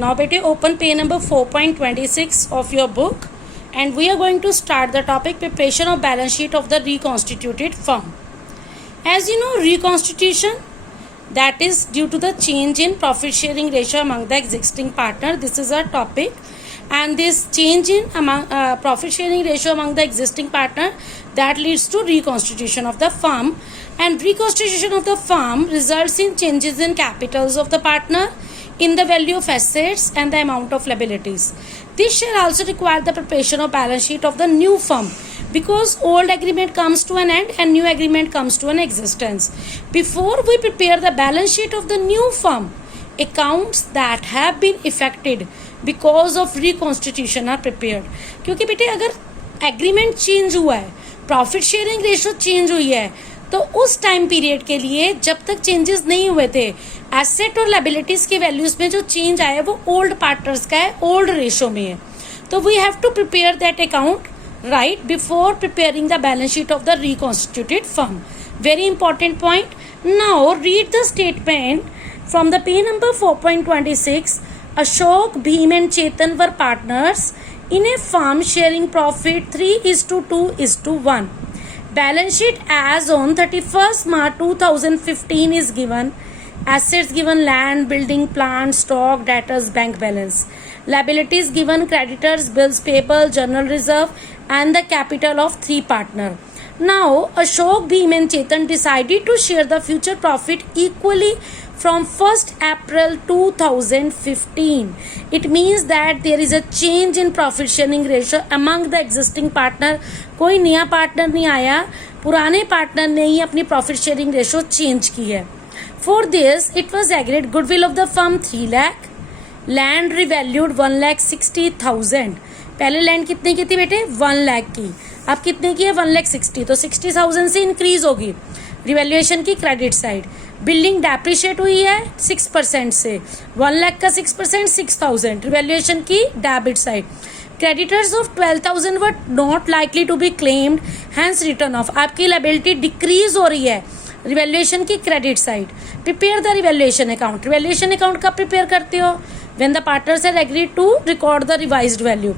Now bete open page number 4.26 of your book and we are going to start the topic preparation of balance sheet of the reconstituted firm. As you know, reconstitution, that is due to the change in profit sharing ratio among the existing partner. This is our topic, and this change in profit sharing ratio among the existing partner, that leads to reconstitution of the firm, and reconstitution of the firm results in changes in capitals of the partner, in the value of assets and the amount of liabilities. This shall also require the preparation of balance sheet of the new firm, because old agreement comes to an end and new agreement comes to an existence. Before we prepare the balance sheet of the new firm, accounts that have been effected because of reconstitution are prepared. क्योंकि बेटे अगर agreement change हुआ है, profit sharing ratio change हुई है, तो उस time period के लिए जब तक चेंजेस नहीं हुए थे, एसेट और लायबिलिटीज के वैल्यूज में जो चेंज आया है वो ओल्ड पार्टनर्स का है, ओल्ड रेशो में है. तो we have to prepare that account right before preparing the balance sheet of the reconstituted firm. Very important point. Now read the statement from the page number 4.26. Ashok, Bhim and Chetan were partners in a firm sharing profit 3:2:1. Balance sheet as on 31st March 2015 is given. Assets given land, building, plant, stock, debtors, bank balance. Liabilities given creditors, bills payable, general reserve and the capital of three partner. Now Ashok, Bhim and Chetan decided to share the future profit equally from 1st April 2015. It means that there is a change in profit sharing ratio among the existing partner. कोई नया partner नहीं आया, पुराने partner ने ही अपनी profit sharing ratio change की है. For this, it was agreed goodwill of the firm 3 lakh, land revalued 1,60,000. पहले लैंड कितने की थी बेटे? 1 लाख की. अब कितने की है? 1,60,000. तो 60,000 से इंक्रीज होगी रिवैल्यूएशन की क्रेडिट साइड. बिल्डिंग डेप्रिशिएट हुई है 6% से. 1 लाख का 6% 6,000 रिवैल्यूएशन की debit side. Creditors of 12,000 were not likely to be claimed, hence written off. आपकी लायबिलिटी डिक्रीज हो रही है रिवैल्यूएशन की credit side. Prepare the revaluation account. Revaluation account कब प्रिपेयर करते हो? When the partners have agreed to record the revised value.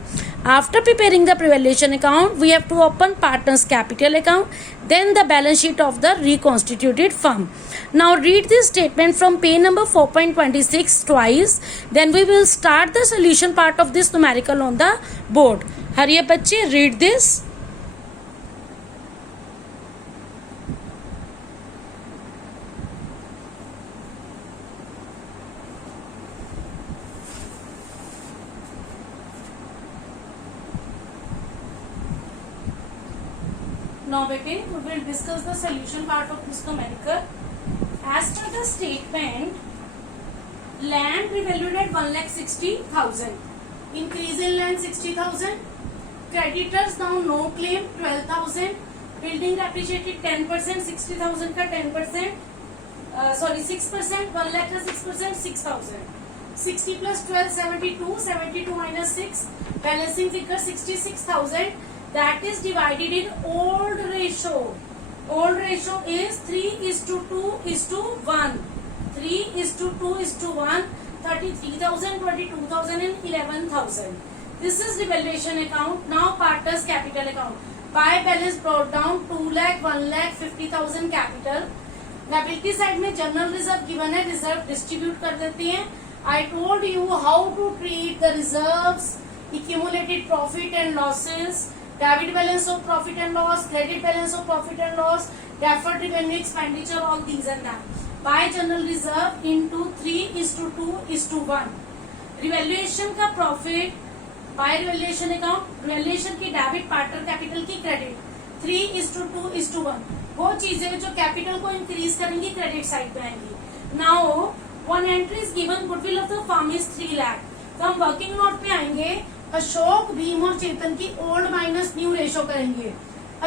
After preparing the revaluation account, we have to open partners capital account, then the balance sheet of the reconstituted firm. Now read this statement from page number 4.26 twice, then we will start the solution part of this numerical on the board. Hurry up बच्चे, read this. Now bete, we will discuss the solution part of this numerical. As per the statement, land revalued at 1,60,000. Increase in land 60,000. Creditors now no claim 12,000. Building appreciated 10%, 60,000 का 10%. 6%. 1 lakh का 6%, 6,000. 60 plus 12, 72. 72 minus 6. Balancing figure 66,000. That is divided in old ratio. Old ratio is 3:2:1. 3:2:1. 33,000, 22,000 and 11,000. This is revaluation account. Now partners capital account. By balance brought down 2 lakh, 1 lakh, 50,000 capital. Liability side में general reserve given है, reserve distribute कर देते हैं. I told you how to treat the reserves, accumulated profit and losses, debit balance of profit and loss, credit balance of profit and loss, deferred revenue expenditure, all these and that. By general reserve into 3:2:1. Revaluation का profit by revaluation account, revaluation की debit, partner capital की credit. 3:2:1. वो चीजें जो capital को increase करेंगी credit side पे आएंगी. Now one entry is given, goodwill of the firm is 3 lakh. तो हम वर्किंग नोट पे आएंगे. अशोक, भीम और चेतन की ओल्ड माइनस न्यू रेशो करेंगे.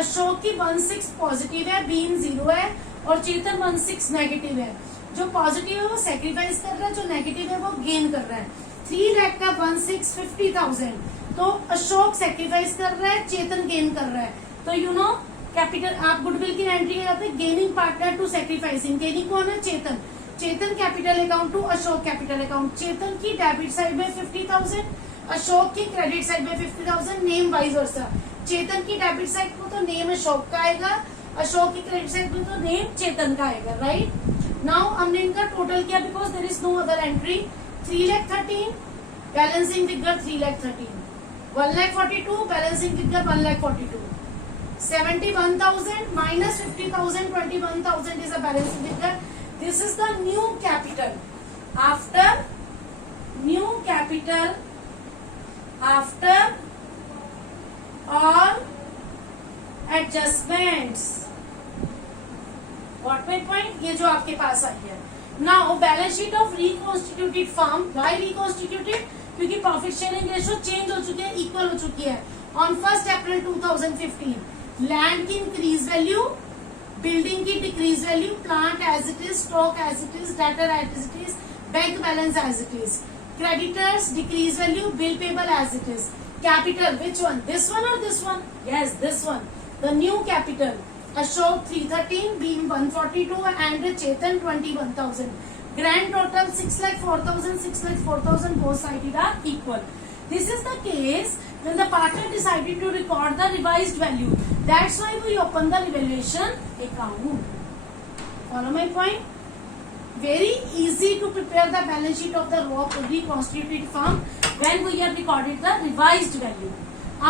अशोक की 1,6 पॉजिटिव है, भीम 0 है और चेतन 1,6 नेगेटिव है. जो पॉजिटिव है वो सेक्रीफाइस कर रहा है, जो नेगेटिव है वो गेन कर रहा है. 3 लाख का 1,6 50,000. तो अशोक सेक्रीफाइस कर रहा है, चेतन गेन कर रहा है. तो यू नो कैपिटल, आप गुडविल की एंट्री लगाते हैं gaining partner to sacrificing. Gaining कौन है? Chetan. Chetan capital account to Ashok capital account. Chetan की डेबिट साइड में 50,000, अशोक की क्रेडिट साइड में 50,000. नेम वाइज वर्सा. चेतन की डेबिट साइड को तो नेम अशोक का आएगा, अशोक की क्रेडिट साइड में तो नेम चेतन का आएगा. राइट नाउ हमने इनका टोटल किया because there is no other entry. 3,13,000 balancing figure 3,13,000. 1,42,000 balancing figure 1,42,000. 71,000 minus 50,000, 21,000 is a balancing figure. This is the new capital. After all adjustments. What my point? ये जो आपके पास आई है. Now balance sheet of reconstituted firm. Why reconstituted? क्योंकि profit sharing ratio change हो चुकी है, equal हो चुकी है. On 1st April 2015. लैंड की इंक्रीज वैल्यू, बिल्डिंग की decrease value, plant as it is, stock as it is, debtor as it is, bank balance as it is. Creditors decrease value, bill payable as it is. Capital which one? This one और this one? Yes this one. The new capital Ashok 313, Bheem 142 and Chetan 21,000. Grand total 6,04,000, 6,04,000 both sided are equal. This is the case when the partner decided to record the revised value. That's why we open the revaluation account. Follow my point? Very easy to prepare the balance sheet of the reconstituted firm when we have recorded the revised value.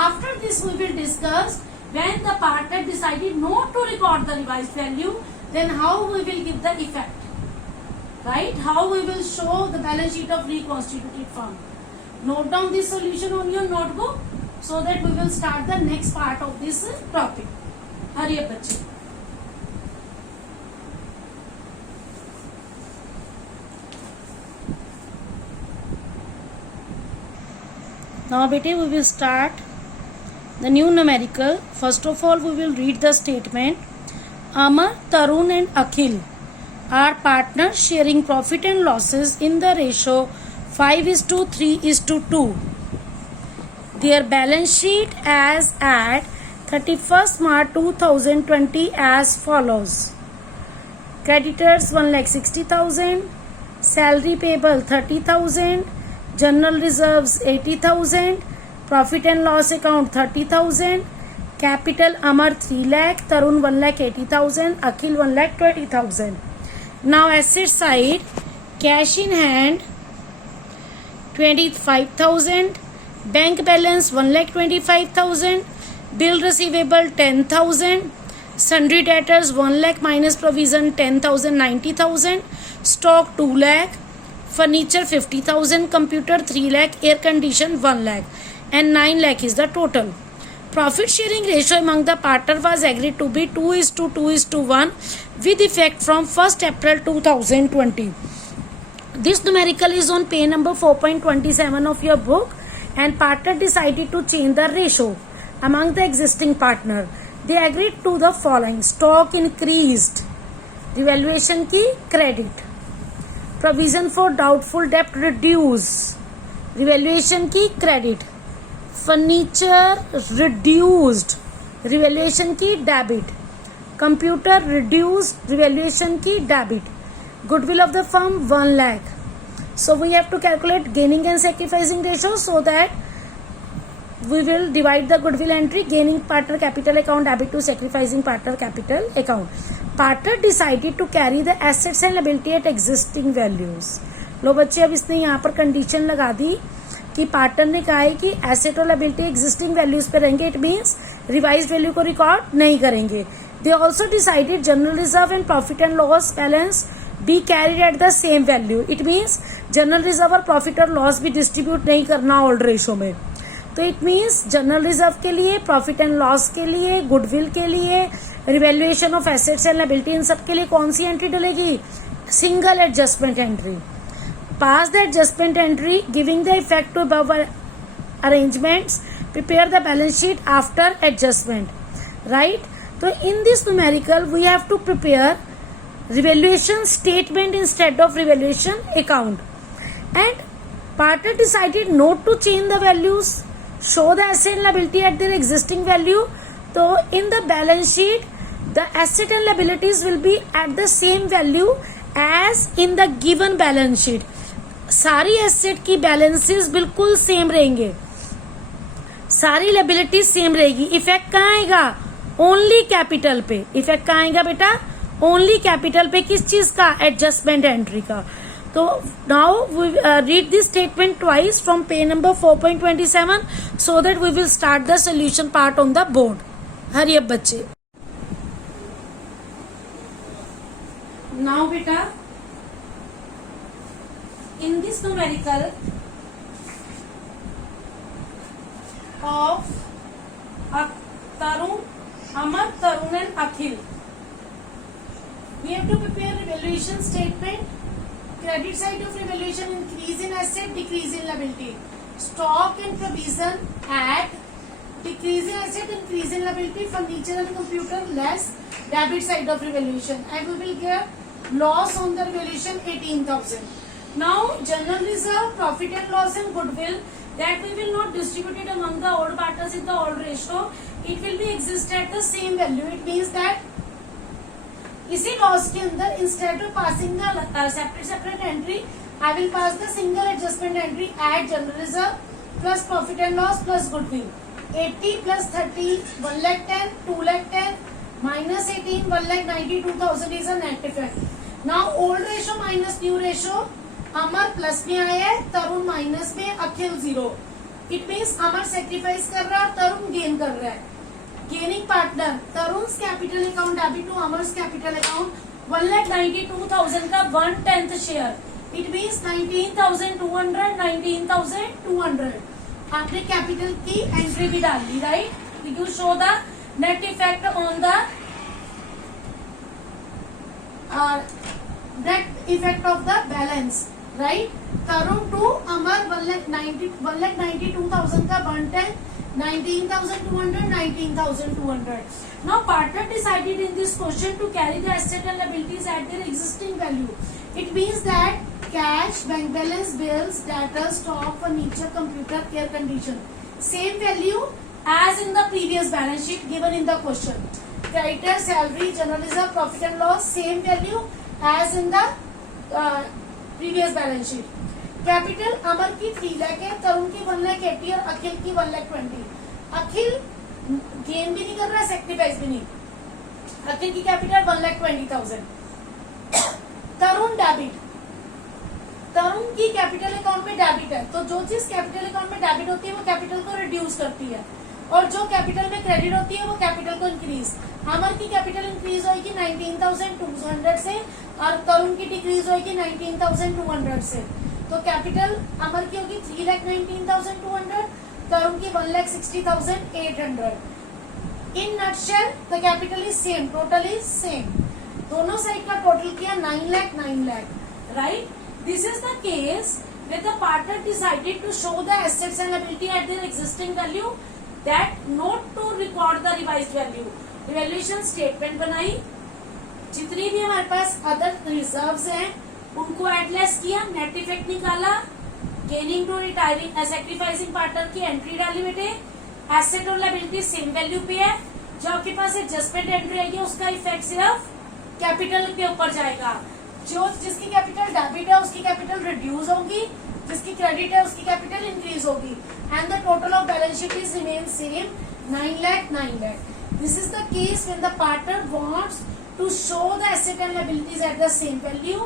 After this we will discuss when the partner decided not to record the revised value, then how we will give the effect. Right? How we will show the balance sheet of reconstituted firm. Note down this solution on your notebook so that we will start the next part of this topic. Hurry up बच्चे. Now bete we will start the new numerical. First of all we will read the statement. Amar, Tarun and Akhil are partners sharing profit and losses in the ratio 5:3:2. Their balance sheet as at 31st March 2020 as follows. Creditors 1,60,000, salary payable 30,000, general reserves 80,000, profit and loss account 30,000, capital Amar 3 lakh, Tarun 1,80,000, Akhil 1,20,000. Now asset side, cash in hand 25,000, bank balance 1,25,000, bill receivable 10,000, sundry debtors 1 lakh minus provision 10,000, 90,000, stock 2 lakh, furniture 50,000, computer 3 lakh, air condition 1 lakh, and 9 lakh is the total. Profit sharing ratio among the partner was agreed to be 2:2:1 with effect from 1st April 2020. This numerical is on page number 4.27 of your book, and partner decided to change the ratio among the existing partner. They agreed to the following. Stock increased, revaluation की credit, provision for doubtful debt reduce, revaluation की credit, furniture reduced, revaluation की debit, computer reduced, revaluation की debit, goodwill of the firm 1 lakh. So we have to calculate gaining and sacrificing ratio so that we will divide the goodwill entry, gaining partner capital account debit to sacrificing partner capital account. Partner decided to carry the assets and liability at existing values. लो बच्चे अब इसने यहाँ पर condition लगा दी कि partner ने कहा है कि एसेट और लायबिलिटी एग्जिस्टिंग वैल्यूज पे रहेंगे. इट मीन्स रिवाइज्ड वैल्यू को रिकॉर्ड नहीं करेंगे. They also decided general reserve and profit and loss balance be carried eight the same value. It means general reserve और प्रॉफिट और लॉस भी distribute नहीं करना ओल्ड रेशो में. तो इट मीन्स जनरल रिजर्व के लिए, प्रॉफिट एंड लॉस के लिए, गुडविल के लिए, revaluation of assets and liability, इन सब के लिए कौन सी एंट्री डलेगी? Single adjustment entry. Pass the adjustment entry giving the effect to above arrangements. Prepare the balance sheet after adjustment. Right? So in this numerical we have to prepare revaluation statement instead of revaluation account. And partner decided not to change the values, show the asset and liability at their existing value. So in the balance sheet the asset and liabilities will be at the same value as in the given balance sheet, सारी asset की balances बिल्कुल same रहेंगे, सारी liability same रहेगी। Effect कहाँ आएगा? Only capital पे। Effect कहाँ आएगा बेटा? ओनली कैपिटल पे। किस चीज का? एडजस्टमेंट एंट्री का। तो now we read this statement twice from page number 4.27 so that we will start the solution part on the board. Hurry up बच्चे। नाउ बेटा in this numerical of Tarun, Amar, Tarun and Akhil, we have to prepare revaluation statement. Credit side of revaluation: increase in asset, decrease in liability. Stock and provision add, decrease in asset, increase in liability. Furniture and computer less. Debit side of revaluation, and we will get loss on the revaluation 18,000. Now general reserve, profit and loss and goodwill, that we will not distribute it among the old partners in the old ratio. It will be exist at the same value. It means that इसी loss के अंदर instead of passing the separate entry I will pass the single adjustment entry eight general reserve plus profit and loss plus goodwill. 80 plus 30 1,10,000 2,10,000 minus 18 1,92,000 is a net effect. Now old ratio minus new ratio, Amar plus में आया है, Tarun minus में, Akhil zero. It means Amar sacrifice कर रहा है, Tarun gain कर रहा है. Gaining partner Tarun capital account debit to Amar's capital account 1,92,000 का 1/10 शेयर. It means 19,200 19,200. आपने कैपिटल की एंट्री भी डाल दी, right? You show the net effect on the net effect of the balance, right? Tarun to Amar 1,92,000 का 1/10 19,200 19,200. Now partner decided in this question to carry the asset and liabilities at their existing value. It means that cash, bank balance, bills, debtor, stock, furniture, computer, air condition, same value as in the previous balance sheet given in the question. Creditor, salary, general reserve, profit and loss, same value as in the previous balance sheet. Capital Amar की 3 लाख है, तरुण की 1,80,000 और अखिल की 1,20,000. अखिल gain भी नहीं कर रहा है, सेक्रीफाइस भी नहीं. अखिल की कैपिटल 1,20,000. तरुण डेबिट, तरुण की कैपिटल अकाउंट में डेबिट है, तो जो चीज कैपिटल अकाउंट में डेबिट होती है वो कैपिटल को रिड्यूस करती है, और जो कैपिटल में क्रेडिट होती है वो कैपिटल को इंक्रीज. अमर की कैपिटल इंक्रीज होगी 19,200 से और तरुण की डिक्रीज होगी 19,200 से. तो कैपिटल अमर की होगी 3,19,200, तरुण की 1,60,800. In nutshell the capital is same, total is same. दोनों साइड का टोटल किया 9 lakh 9 lakh, right? This is the case where the partner decided to show the assets and liability at their existing value, that not to record the revised value. Evaluation statement बनाई, जितनी भी हमारे पास other reserves हैं उनको add less किया, net effect निकाला, gaining to retiring sacrificing partner की entry डाली बेटे. एसेट और लायबिलिटी सेम वैल्यू पे है. जो आपके पास एडजस्टमेंट एंट्री आएगी उसका इफेक्ट सिर्फ कैपिटल के ऊपर जाएगा. जो जिसकी कैपिटल डेबिट है उसकी कैपिटल रिड्यूस होगी, जिसकी क्रेडिट है उसकी कैपिटल इंक्रीज होगी, and the total of balance sheet is remain same 9 lakh 9 lakh. This is the case when the partner wants to show the asset and liabilities at the same value,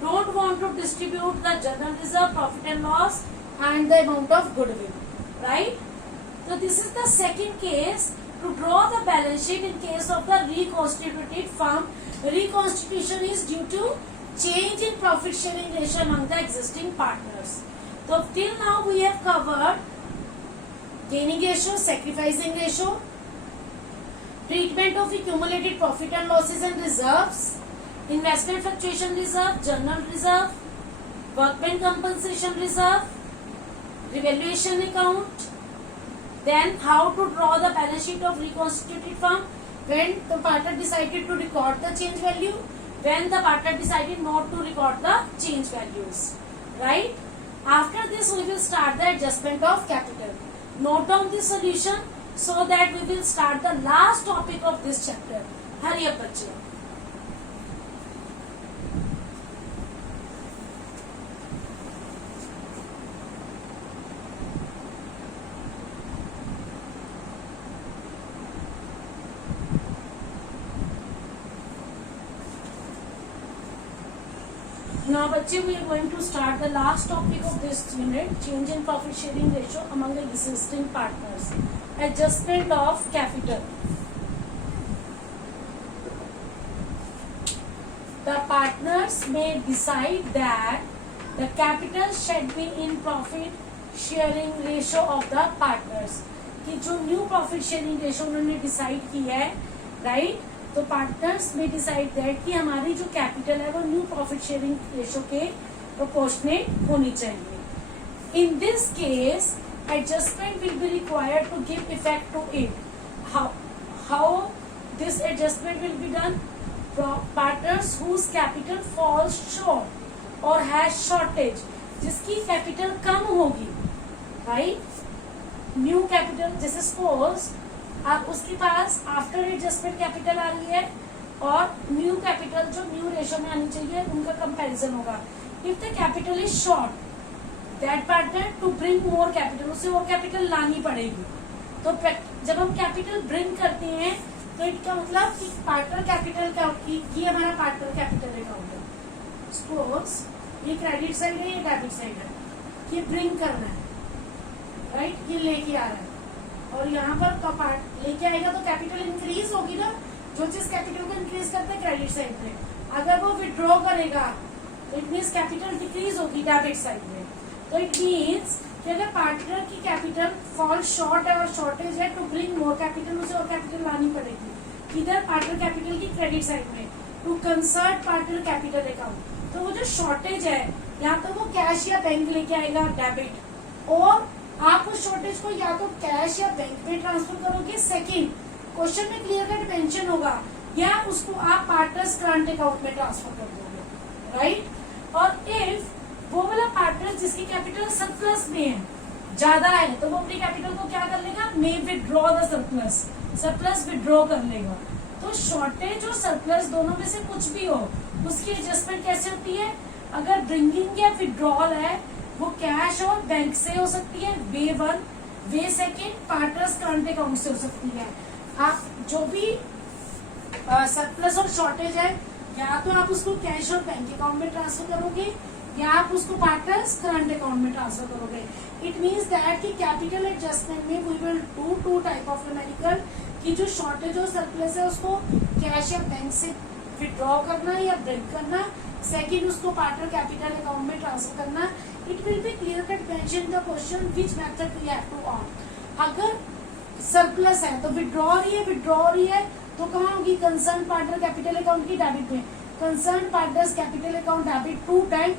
don't want to distribute the general reserve, profit and loss and the amount of goodwill, right? So this is the second case to draw the balance sheet in case of the reconstituted firm. Reconstitution is due to change in profit sharing ratio among the existing partners. So till now we have covered gaining ratio, sacrificing ratio, treatment of accumulated profit and losses and reserves, investment fluctuation reserve, general reserve, workman compensation reserve, revaluation account, then how to draw the balance sheet of reconstituted firm, when the partner decided to record the change value, when the partner decided not to record the change values, right? After this we will start the adjustment of capital. Note down this solution so that we will start the last topic of this chapter. Hurry up बच्चे. now बच्चे we are going to start the last topic of this unit, change in profit sharing ratio among the existing partners, adjustment of capital. The partners may decide that the capital should be in profit sharing ratio of the partners. कि जो new profit sharing ratio उन्होंने decide की है, right, तो partners में decide that कि हमारी जो कैपिटल है वो न्यू प्रॉफिट शेयरिंग रेशियो के प्रोपोर्शनेट होनी चाहिए. In this case adjustment will be required to give effect to it. How this adjustment will be done? Partners whose capital falls short और has shortage, जिसकी capital कम होगी, right, new capital, जैसे suppose आप उसके पास आफ्टर एडजस्टमेंट कैपिटल आ रही है और न्यू कैपिटल जो न्यू रेशियो में आनी चाहिए उनका कंपैरिजन होगा. If the capital is short, that partner to bring more capital, उसे और कैपिटल लानी पड़ेगी. तो जब हम कैपिटल ब्रिंग करते हैं तो इसका मतलब कि पार्टनर कैपिटल का ये हमारा पार्टनर कैपिटल अकाउंट है. सपोज ये क्रेडिट साइड है, ये डेबिट साइड है, ये ब्रिंग करना है, राइट, ये लेके आ रहा है और यहाँ पर लेके आएगा तो कैपिटल इंक्रीज होगी ना. जो चीज कैपिटल को इंक्रीज करते हैं क्रेडिट साइड पे, अगर वो विड्रॉ करेगा तो इट मीन्स कैपिटल डिक्रीज होगी डेबिट साइड में. तो इट मीन्स कि अगर पार्टनर की कैपिटल फॉल शॉर्ट है और शॉर्टेज है, टू ब्रिंग मोर कैपिटल, उसे और कैपिटल लानी पड़ेगी. किधर? पार्टनर कैपिटल की क्रेडिट साइड में, to concerned partner capital account. तो वो जो शॉर्टेज है या तो वो कैश या बैंक लेके आएगा डेबिट, और आप उस शॉर्टेज को या तो कैश या बैंक में ट्रांसफर करोगे, सेकंड क्वेश्चन में क्लियर कट मेंशन होगा, या उसको आप पार्टनर्स करंट अकाउंट में ट्रांसफर कर दोगे, राइट. और इफ वो वाला पार्टनर जिसकी कैपिटल सरप्लस में है, ज्यादा है, तो वो अपनी कैपिटल को क्या कर लेगा? May withdraw the surplus, surplus withdraw कर लेगा. तो शॉर्टेज और सरप्लस दोनों में से कुछ भी हो, उसकी एडजस्टमेंट कैसे होती है? अगर ब्रिंगिंग या विड्रॉल है वो कैश और बैंक से हो सकती है, वे वन. वे सेकेंड पार्टनर्स करंट अकाउंट से हो सकती है. आप जो भी सरप्लस और शॉर्टेज है, या तो आप उसको कैश और बैंक अकाउंट में ट्रांसफर करोगे, या आप उसको पार्टनर्स करंट अकाउंट में ट्रांसफर करोगे. इट मीन्स दैट कि कैपिटल एडजस्टमेंट में we will do two type of numerical, कि जो शॉर्टेज और सरप्लस है उसको कैश या बैंक से विड्रॉ करना या ब्रिंग करना, सेकेंड उसको पार्टनर कैपिटल अकाउंट में ट्रांसफर करना. It will be clear cut mention in the question which method we have to opt. अगर सरप्लस है तो विड्रॉ रही है तो कहाँ होगी? कंसर्न पार्टनर कैपिटल अकाउंट की डेबिट में. Concern partners capital account debit to bank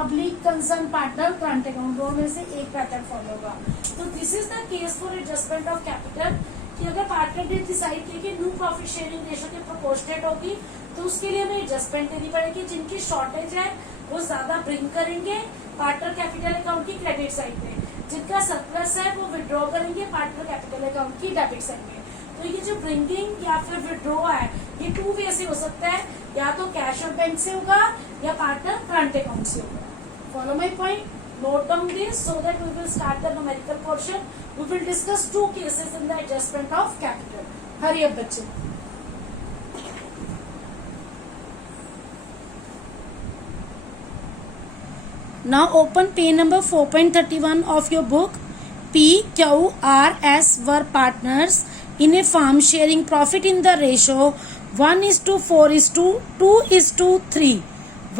अब्लिक कंसर्न पार्टनर करंट अकाउंट, दोनों में से एक पैटर्न फॉलो होगा. तो this is the case for adjustment of capital, कि अगर पार्टनर ने डिसाइड किया कि न्यू प्रॉफिट शेयरिंग रेशियो के प्रोपोर्शनेट होगी तो उसके लिए हमें एडजस्टमेंट देनी पड़ेगी. जिनकी शॉर्टेज है वो ज्यादा ब्रिंग करेंगे पार्टनर कैपिटल अकाउंट की क्रेडिट साइड में, जिनका सरप्लस है वो विड्रॉ करेंगे पार्टनर कैपिटल अकाउंट की डेबिट साइड में. तो ये जो ब्रिंगिंग या फिर विड्रॉ है ये टू वे से हो सकता है, या तो कैश और बैंक से होगा या पार्टनर करंट अकाउंट से होगा. Follow my point, note down this so that we will start the numerical portion. We will discuss two cases in the adjustment of capital. Hurry up बच्चे. Now open page number 4.31 of your book. P, Q, R, S were partners in a firm sharing profit in the ratio 1:4:2:3.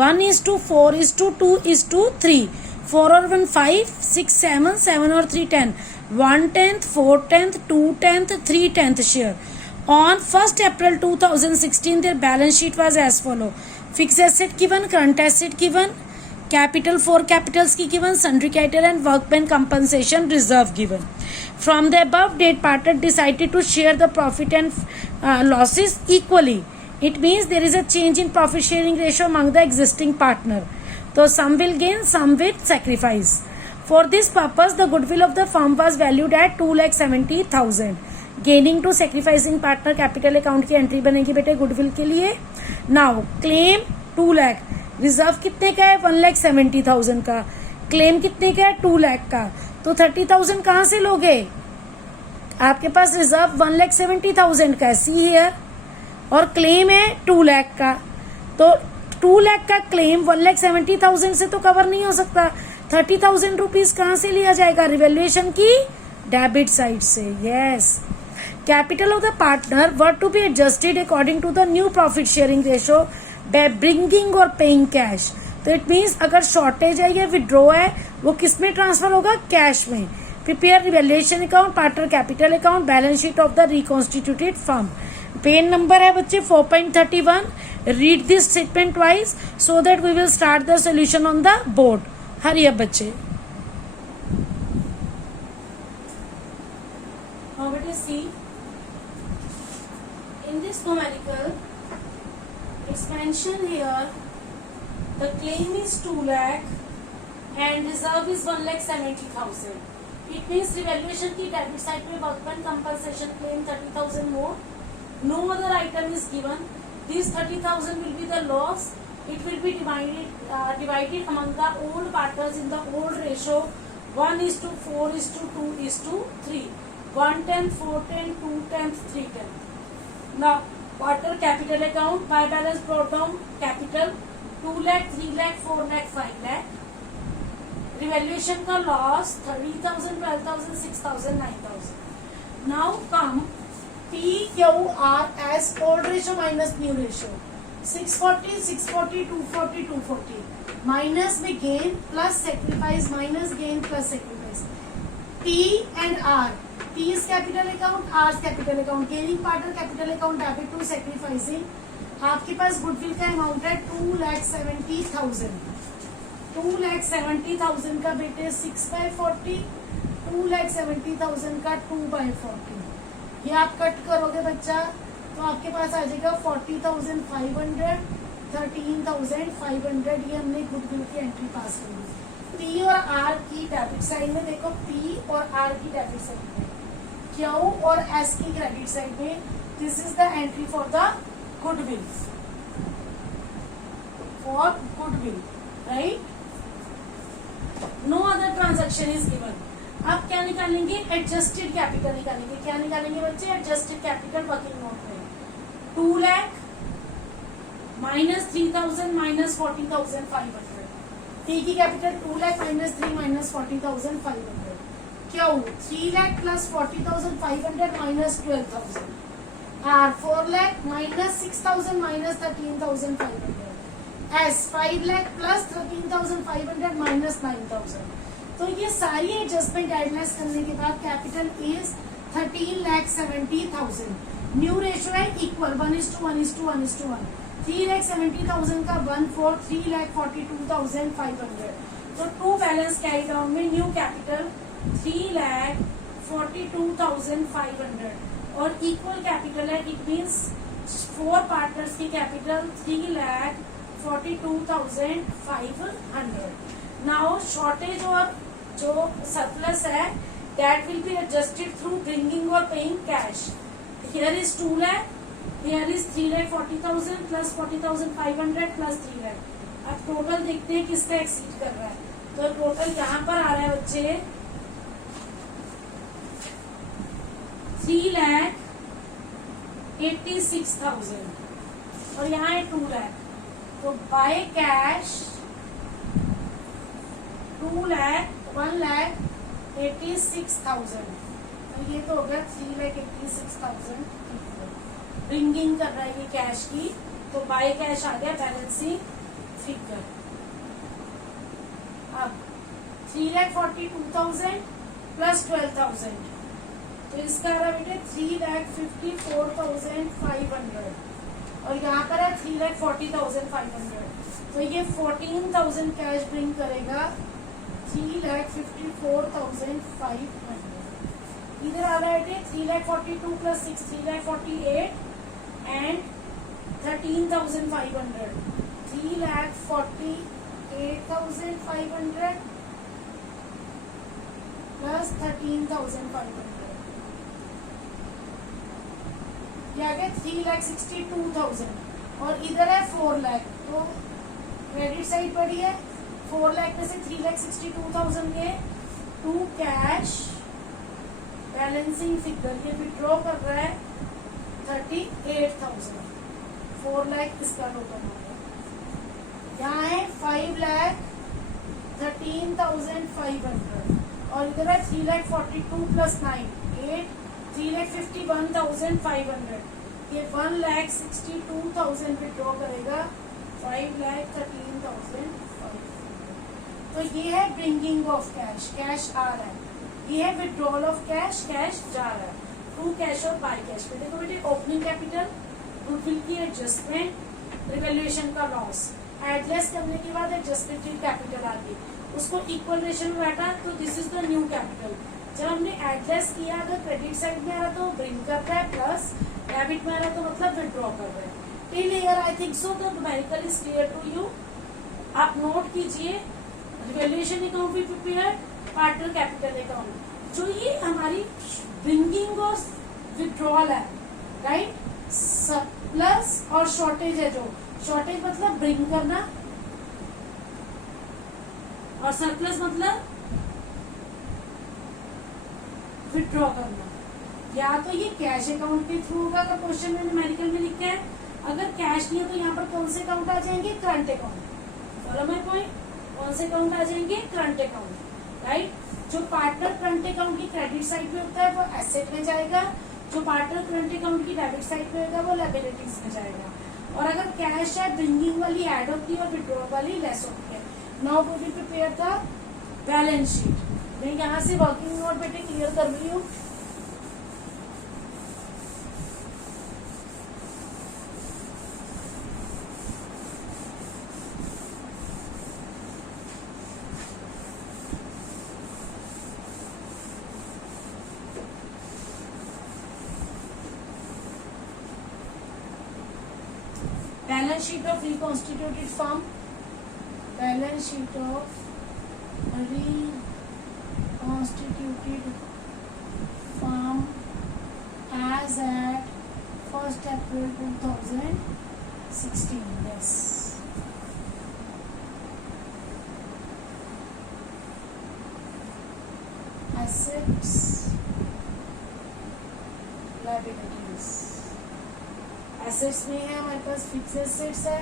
1:4:2:3. 4 और 1 5, 6 7, 7 और 3 10, 1/10, 4/10, 2/10, 3/10 share. On 1st April 2016 their balance sheet was as follow. Fixed asset given, current asset given, capital 4 capitals की given, sundry creditor and workman compensation reserve given. From the above date partner decided to share the profit and losses equally. It means there is a change in profit sharing ratio among the existing partner. So some will gain, some will sacrifice. For this purpose, the goodwill of the firm was valued at 2,70,000. Gaining to sacrificing partner capital account की entry बनेगी बेटे goodwill के लिए. Now claim 2 lakh, reserve कितने का है? 1,70,000 का. Claim कितने का है? 2 लाख का. तो 30,000 कहाँ से लोगे? आपके पास रिजर्व 1,70,000 का है, सी हियर, और क्लेम है 2 लाख का. तो 2 लाख का क्लेम 1,70,000 से तो कवर नहीं हो सकता, 30,000 रुपीज कहाँ से लिया जाएगा? रिवैल्यूएशन की डेबिट साइड से। Yes, capital of the partner were to be adjusted according to the new profit sharing ratio by bringing और पेइंग कैश। तो इट मीन्स अगर शॉर्टेज है या विड्रॉ है वो किस में ट्रांसफर होगा? कैश में। Prepare revaluation account, partner capital account, balance sheet of the reconstituted firm. Page number है बच्चे 4.31। Read this statement twice so that we will start the solution on the board. Hurry up बच्चे। Now let us see in this numerical it's mentioned here the claim is 2 lakh and reserve is 1,70,000. It means revaluation की debit side में workman compensation claim 30,000 more. No other item is given. This 30,000 will be the loss. It will be divided among the old partners in the old ratio 1:4:2:3. 1/10, 4/10, 2/10, 3/10. Now, partner capital account, by balance brought down capital 2 lakh, 3 lakh, 4 lakh, 5 lakh. Revaluation का loss 30,000, 12,000, 6,000, 9,000. Now come P, Q, R as old ratio minus new ratio. 640, 640, 240, 240. Minus में gain plus sacrifice minus gain plus sacrifice. P and R. P is capital account, R is capital account. Gaining partner capital account debit to sacrificing. आपके पास goodwill का amount है 2,70,000. 2,70,000 का बेटे 6/40, 2,70,000 का 2/40. ये आप cut करोगे बच्चा तो आपके पास आ जाएगा 40,500, 13,500. ये हमने गुडविल की एंट्री पास कर दी. पी और आर की डेबिट साइड में देखो, पी और आर की डेबिट साइड में, क्यू और एस की क्रेडिट साइड में. This is the entry for the goodwill, for goodwill, right. No other transaction is given. अब क्या निकालेंगे? एडजस्टेड कैपिटल निकालेंगे. क्या निकालेंगे बच्चे? एडजस्टेड कैपिटल वर्किंग नोट में 2 लाख माइनस 3,000 माइनस 40,500. टी की capital 2 lakh minus 3 minus 40,500. Q 3 lakh plus 40,500 minus 12,000. R 4 lakh minus 6,000 minus 13,500. S 5 lakh plus 13,500 minus 9,000. तो ये सारी एडजस्टमेंट एडलेस करने के बाद कैपिटल इज 13,70,000. न्यू रेशियो है इक्वल 1:1:1:1. 3,70,000 का 1/4, 3,42,500. तो टू बैलेंस कैरी डाउन में न्यू कैपिटल 3,42,500 और इक्वल कैपिटल है. इट मीन्स 4 पार्टनर्स की कैपिटल 3,42,500. नाउ शॉर्टेज और जो सरप्लस है that will be adjusted through bringing or paying cash. Here is 2 lakh, here is 3,40,000 plus 40,500 plus 3 lakh. अब total देखते हैं किसका एक्सीड कर रहा है. तो टोटल यहाँ पर आ रहा है बच्चे 3,86,000 और यहाँ है 2 lakh. तो बाय कैश 1,86,000. तो ये तो हो गया 3,86,000. ब्रिंगिंग कर रहा है ये कैश की. तो बाय कैश आ गया बैलेंसिंग फिगर. अब 3,42,000 प्लस 12,000 तो इसका आ रहा बेटे 3,54,500 और यहाँ पर है 3,40,500. तो ये 14,000 कैश ब्रिंग करेगा 3,54,500. इधर आ रहा है 3,42,000 प्लस 6 3,48,000 एंड 13,500. 3,48,500 प्लस 13,500 ये आ गया 3,62,000 और इधर है 4 लाख. तो क्रेडिट साइड पड़ी है 4 लाख में से 3,62,000 के टू कैश बैलेंसिंग फिगर ये विड्रॉ कर रहा है 38,000. 4 लाख इसका टोटल हो गया. यहाँ है 5,13,500 और इधर है 3,42 प्लस 9 8 3,51,500. ये 1,62,000 विड्रॉ करेगा 5,13,500. तो ये है ब्रिंगिंग ऑफ कैश, कैश आ रहा है. ये है विड्रॉल ऑफ कैश, कैश जा रहा है. टू कैश और बाय कैश पे देखो बेटे, ओपनिंग कैपिटल, गुडविल की एडजस्टमेंट, रिवैल्यूएशन का लॉस, एडजस्ट करने के बाद एडजस्टेड कैपिटल आ गई, उसको इक्वल रेशियो में बैठा तो this is the new capital. जब हमने एडजस्ट किया, अगर क्रेडिट साइड में आ रहा तो ब्रिंग कर रहा है, प्लस डेबिट में आ रहा तो मतलब विड्रॉ कर रहा है. Till here I think so the numerical is clear to you. आप नोट कीजिए, रिवैल्यूएशन अकाउंट भी प्रिपेयर, पार्टनर कैपिटल अकाउंट. जो ये हमारी ब्रिंगिंग और विड्रॉल है, राइट, प्लस और शॉर्टेज है. जो शॉर्टेज मतलब ब्रिंग करना और सरप्लस मतलब विड्रॉ करना. या तो ये कैश अकाउंट के थ्रू होगा, अगर क्वेश्चन में न्यूमेरिकल में लिखा है. अगर कैश नहीं है तो यहाँ पर कौन से अकाउंट आ जाएंगे? Current account. Follow my point. कौन से अकाउंट आ जाएंगे? Current account, right. जो पार्टनर करंट अकाउंट की क्रेडिट साइड पे होता है वो एसेट में जाएगा, जो पार्टनर करंट अकाउंट की डेबिट साइड पे होगा वो लायबिलिटीज में जाएगा. और अगर कैश है, ब्रिंगिंग वाली ऐड होती है और विड्रॉल वाली लेस होती है. Now we will prepare the balance sheet. मैं यहाँ से वर्किंग नोट बेटे क्लियर कर रही हूँ. Balance sheet of reconstituted firm. Balance sheet of reconstituted firm as at 1st April 2016. Yes. Assets, liabilities. Assets में है हमारे पास फिक्स एसेट्स है,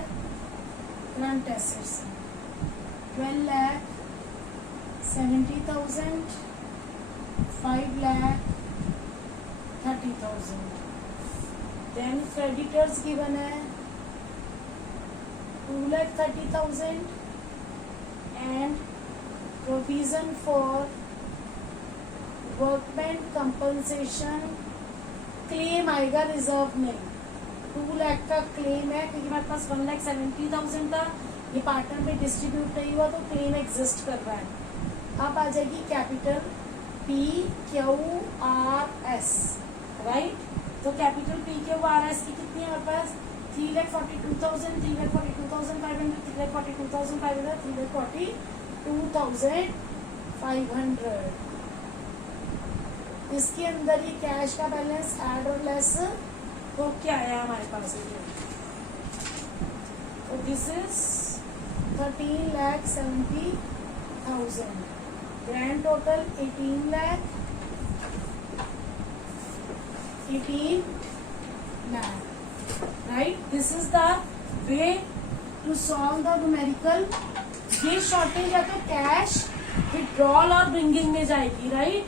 करंट एसेट्स है. 12,70,000, 5,30,000. देन क्रेडिटर्स गिवन है 2,30,000 and provision for workman compensation. Claim आएगा, reserve नहीं. 2 लाख का claim है क्योंकि हमारे पास 1,70,000 था, ये पार्टनर में डिस्ट्रीब्यूट नहीं हुआ तो क्लेम एग्जिस्ट कर रहा है. अब आ जाएगी कैपिटल PQRS, राइट. तो कैपिटल PQRS की कितनी है हमारे पास? 3,42,000, 3,42,500, 3,42,500, 3,42,500. इसके अंदर ये कैश का बैलेंस ऐड और लेस तो क्या आया हमारे पास? तो this is 13,70,000. Grand total 18 lakh. Right. This is the way to solve the numerical. ये शॉर्टेज या तो कैश, विड्रॉल और ब्रिंगिंग में जाएगी, राइट.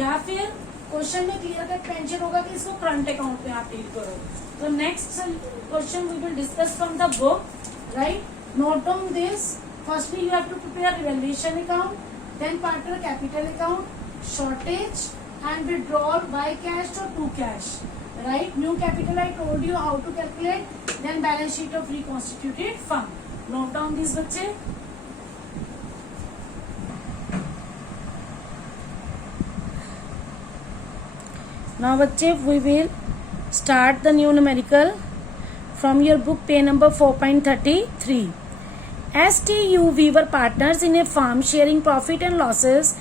या फिर क्वेश्चन में क्लियर कट मेंशन होगा कि इसको करंट अकाउंट में आप डील करो. तो next question we will discuss from the book, right. Note down this. Firstly you have to prepare revaluation account, then partner capital account, shortage and withdrawal by cash और to cash, right. New capital I told you how to calculate. Then balance sheet of reconstituted firm. Note down this बच्चे. Now बच्चे we will start the new numerical from your book page number 4.33. STU we were partners in a firm sharing profit and losses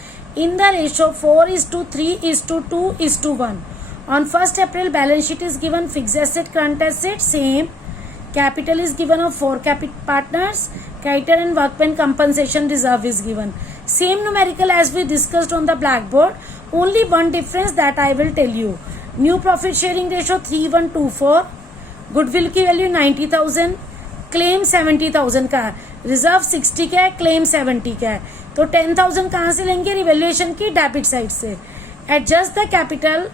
in the ratio 4:3:2:1. On 1st April balance sheet is given fixed asset, current asset same. Capital is given of 4 partners. Creditor and workman compensation reserve is given. Same numerical as we discussed on the blackboard. Only one difference that I will tell you. New profit sharing ratio 3:1:2:4. Goodwill की value 90,000. Claim 70,000 का. Reserve 60 का है, claim 70 का है, तो 10,000 कहाँ से लेंगे? रिवैल्यूएशन की डेबिट साइड से. Adjust the capital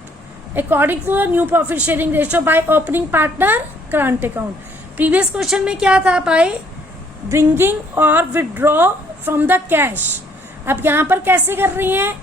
according to the new profit sharing ratio by opening partner current account. Previous question में क्या था? बाय ब्रिंगिंग और विदड्रॉ फ्रॉम द कैश. अब यहाँ पर कैसे कर रही हैं?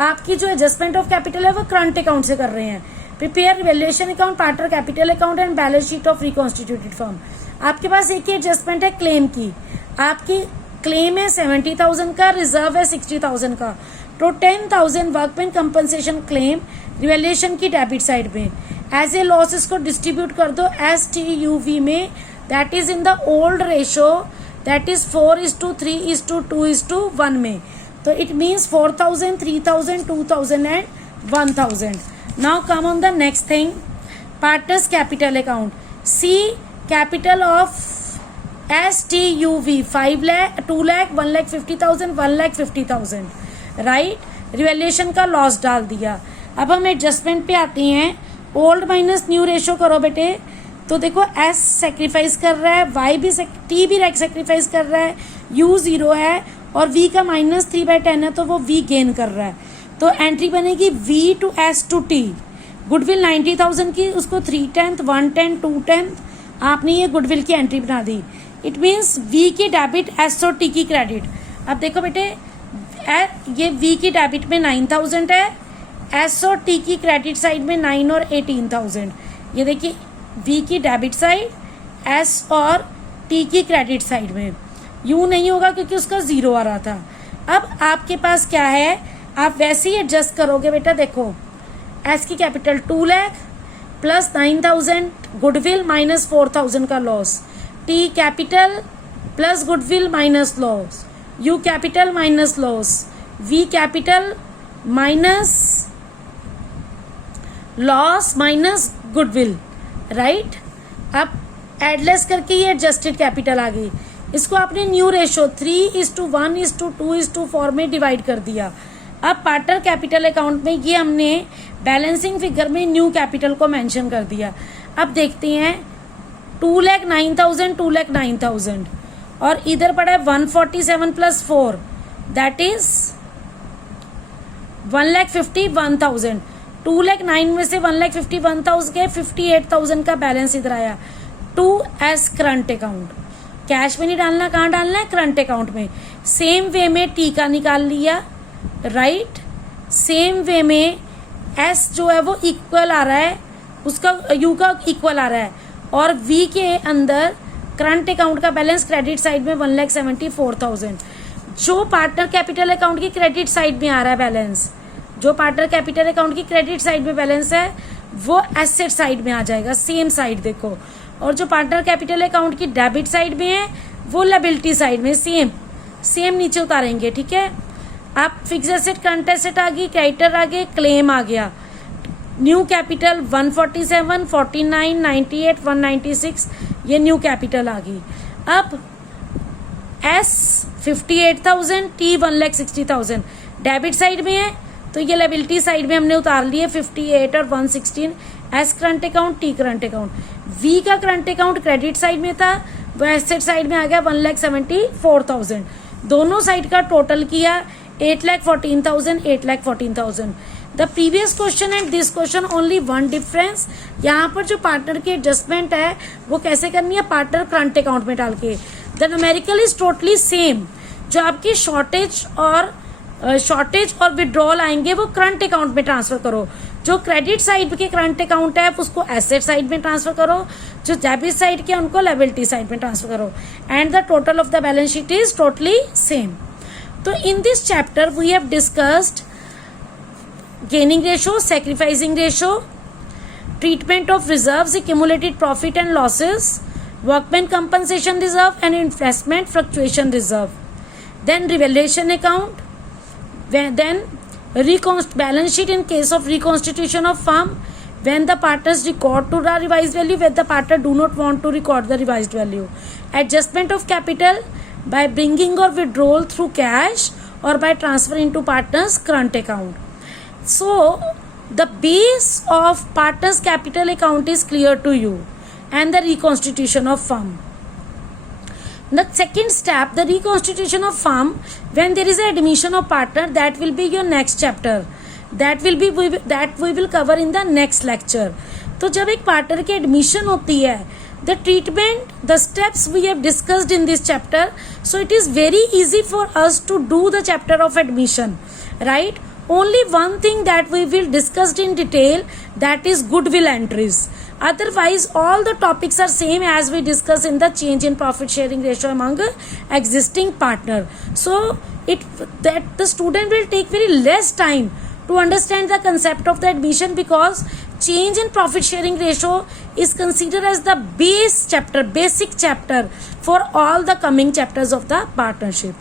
आपकी जो एडजस्टमेंट ऑफ कैपिटल है वो करंट अकाउंट से कर रहे हैं. Prepare revaluation account, partner capital account and balance sheet of reconstituted firm. आपके पास एक ही एडजस्टमेंट है क्लेम की. आपकी क्लेम है 70,000 का, रिजर्व है 60,000 का, तो 10,000 वर्कमैन कंपनसेशन क्लेम रिवैल्यूएशन की डेबिट साइड में. एज ए लॉस इसको डिस्ट्रीब्यूट कर दो STUV में, that is in the old ratio, that is 4:3:2:1 में. तो it means 4,000, 3,000, 2,000 and 1,000. Now come on the next thing, partners capital account. See capital of STUV 5 lakh, 2 lakh, 1,50,000, 1,50,000, right. Revaluation का loss डाल दिया. अब हम एडजस्टमेंट पे आती हैं. ओल्ड माइनस न्यू रेशो करो बेटे. तो देखो S सेक्रीफाइस कर रहा है, Y भी T भी सेक्रीफाइस कर रहा है, U 0 है और V का -3/10 है, तो वो V गेन कर रहा है. तो एंट्री बनेगी V to S to T. Goodwill 90,000 की, उसको 3/10, 1/10, 2/10 आपने ये गुडविल की एंट्री बना दी. इट मीन्स V की डेबिट, S और T की क्रेडिट. अब देखो बेटे, ये V की डेबिट में 9,000 है, S और T की क्रेडिट साइड में 9 और 18,000. ये देखिए V की डेबिट साइड, S और T की क्रेडिट साइड में. U नहीं होगा क्योंकि उसका 0 आ रहा था. अब आपके पास क्या है? आप वैसे ही एडजस्ट करोगे बेटा. देखो S की capital 2 lakh plus 9,000 goodwill minus 4,000 का loss, T capital plus goodwill minus loss, U capital minus loss, V capital minus loss minus goodwill, right. अब एडलेस करके ये एडजस्टेड कैपिटल आ गई. इसको आपने न्यू रेशो 3:1:2:4 में डिवाइड कर दिया. अब पार्टनर कैपिटल अकाउंट में ये हमने बैलेंसिंग फिगर में न्यू कैपिटल को मेंशन कर दिया. अब देखते हैं 2,09,000, 2,09,000 और इधर पड़ा है 147 प्लस 4 दैट इज 1,51,000. 2,09,000 में से 1,51,000 के 58,000 का बैलेंस इधर आया. 2S current account. कैश में नहीं डालना, कहाँ डालना है? करंट अकाउंट में. सेम वे में T का निकाल लिया, राइट. सेम वे में S जो है वो इक्वल आ रहा है, उसका U का इक्वल आ रहा है और V के अंदर करंट अकाउंट का बैलेंस क्रेडिट साइड में 1,74,000. जो पार्टनर कैपिटल अकाउंट की क्रेडिट साइड में आ रहा है बैलेंस, जो पार्टनर कैपिटल अकाउंट की क्रेडिट साइड में बैलेंस है वो एसेट साइड में आ जाएगा. सेम साइड देखो. और जो पार्टनर कैपिटल अकाउंट की डेबिट साइड में है वो लायबिलिटी साइड में. सेम नीचे उतारेंगे, ठीक है. आप फिक्स एसेट, करंट एसेट आ गई, क्रेडिटर आ गए, क्लेम आ गया. न्यू कैपिटल 147, 49, 98, 196 ये न्यू कैपिटल आ गई. अब S 58,000, T 1,60,000 डेबिट साइड में है, तो ये लायबिलिटी साइड में हमने उतार लिए 58 और 116. S current account, T current account. V का करंट अकाउंट क्रेडिट साइड में था, वो एसेट साइड में आ गया 1,74,000. दोनों साइड का टोटल किया 8,14,000, 8,14,000. The previous question and this question only one difference. यहाँ पर जो पार्टनर की एडजस्टमेंट है वो कैसे करनी है? पार्टनर करंट अकाउंट में डाल के. The numerical is totally same. जो आपकी शॉर्टेज और विड्रॉल आएंगे वो करंट अकाउंट में ट्रांसफर करो. जो क्रेडिट साइड के करंट अकाउंट है उसको एसेट साइड में ट्रांसफर करो, जो डेबिट साइड के उनको लायबिलिटी साइड में ट्रांसफर करो. And the total of the balance sheet is totally same. तो in this chapter we have discussed gaining ratio, sacrificing ratio, treatment of reserves, accumulated profit and losses, workman compensation reserve and investment fluctuation reserve. Then revaluation account, then balance sheet in case of reconstitution of firm, when the partners record to the revised value, when the partner do not want to record the revised value. Adjustment of capital by bringing or withdrawal through cash or by transfer into partners current account. So the base of partners capital account is clear to you and the reconstitution of firm. The second step, the reconstitution of firm when there is a admission of partner, that will be your next chapter. That we will cover in the next lecture. तो जब एक partner की admission होती है, the treatment, the steps we have discussed in this chapter, so it is very easy for us to do the chapter of admission, right? Only one thing that we will discuss in detail, that is goodwill entries. Otherwise all the topics are same as we discuss in the change in profit sharing ratio among existing partner. So that the student will take very less time to understand the concept of the admission, because change in profit sharing ratio is considered as the basic chapter for all the coming chapters of the partnership.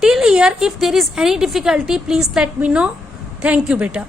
Till here, if there is any difficulty, please let me know. Thank you, beta.